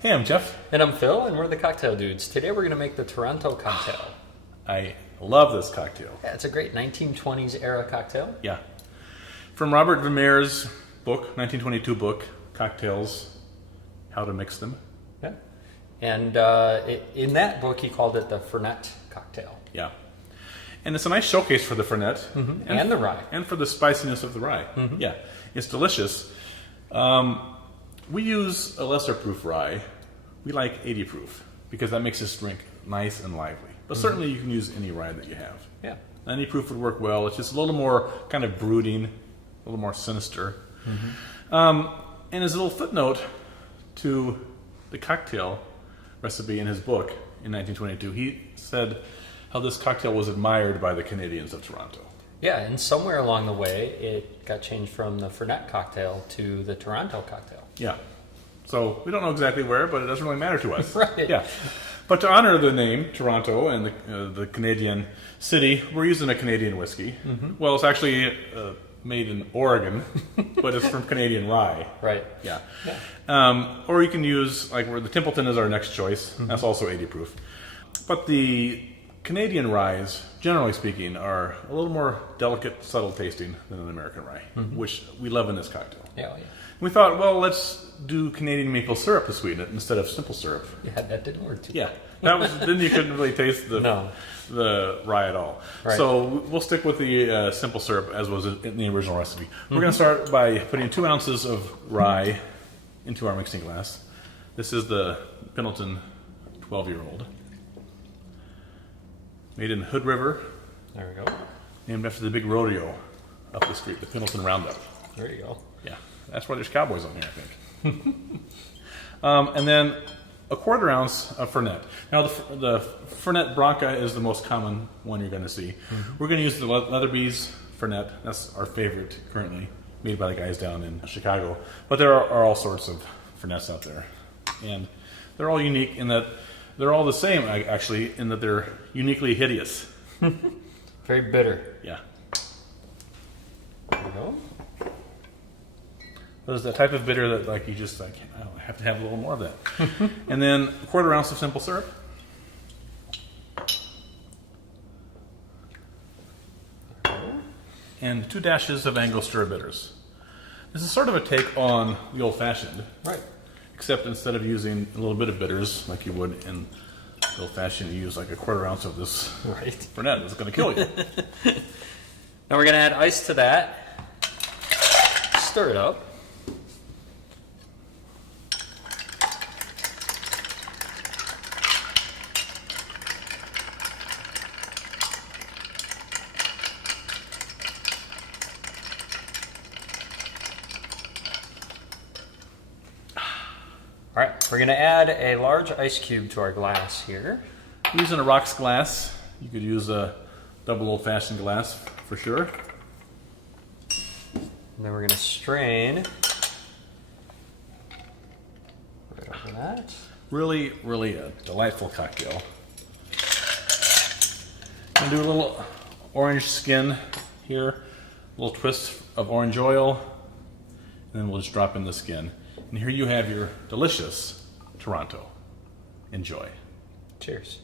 Hey, I'm Jeff. And I'm Phil, and we're the Cocktail Dudes. Today we're going to make the Toronto Cocktail. I love this cocktail. Yeah, it's a great 1920s era cocktail. Yeah. From Robert Vermeire's book, 1922 book, Cocktails, How to Mix Them. Yeah. And in that book, he called it the Fernet Cocktail. Yeah. And it's a nice showcase for the Fernet. Mm-hmm. And the rye. And for the spiciness of the rye. Mm-hmm. Yeah. It's delicious. We use a lesser proof rye. We like 80 proof because that makes this drink nice and lively. But certainly you can use any rye that you have. Yeah. Any proof would work well. It's just a little more kind of brooding, a little more sinister. Mm-hmm. And as a little footnote to the cocktail recipe in his book in 1922, he said how this cocktail was admired by the Canadians of Toronto. Yeah, and somewhere along the way, it got changed from the Fernet cocktail to the Toronto cocktail. Yeah. So we don't know exactly where, but it doesn't really matter to us. Right. Yeah. But to honor the name Toronto and the Canadian city, we're using a Canadian whiskey. Mm-hmm. Well, it's actually made in Oregon, but it's from Canadian rye. Right. Yeah. Or you can use, like, where the Templeton is our next choice. Mm-hmm. That's also 80 proof. But the Canadian ryes, generally speaking, are a little more delicate, subtle tasting than an American rye, which we love in this cocktail. Yeah. We thought, well, let's do Canadian maple syrup to sweeten it instead of simple syrup. Yeah, that didn't work too. Yeah, then you couldn't really taste the rye at all. Right. So we'll stick with the simple syrup as was in the original recipe. We're going to start by putting 2 ounces of rye into our mixing glass. This is the Pendleton 12-year-old. Made in Hood River. There we go. Named after the big rodeo up the street, the Pendleton Roundup. There you go. Yeah, that's why there's cowboys on here, I think. And then a 1/4 ounce of Fernet. Now, the Fernet Branca is the most common one you're going to see. Mm-hmm. We're going to use the Leatherby's Fernet. That's our favorite currently, made by the guys down in Chicago. But there are all sorts of Fernets out there. And they're all unique in that they're all the same, actually, in that they're uniquely hideous. Very bitter. Yeah. There we go. There's the type of bitter that, like, you just, like, I have to have a little more of that. And then a 1/4 ounce of simple syrup. And 2 dashes of Angostura bitters. This is sort of a take on the old-fashioned. Right. Except instead of using a little bit of bitters like you would in the old-fashioned, you use like a 1/4 ounce of this Fernet. It's going to kill you. Now we're going to add ice to that. Stir it up. All right, we're going to add a large ice cube to our glass here. Using a rocks glass, you could use a double old-fashioned glass for sure. And then we're going to strain right over that. Really, really a delightful cocktail. I'm going to do a little orange skin here, a little twist of orange oil, and then we'll just drop in the skin. And here you have your delicious Toronto. Enjoy. Cheers.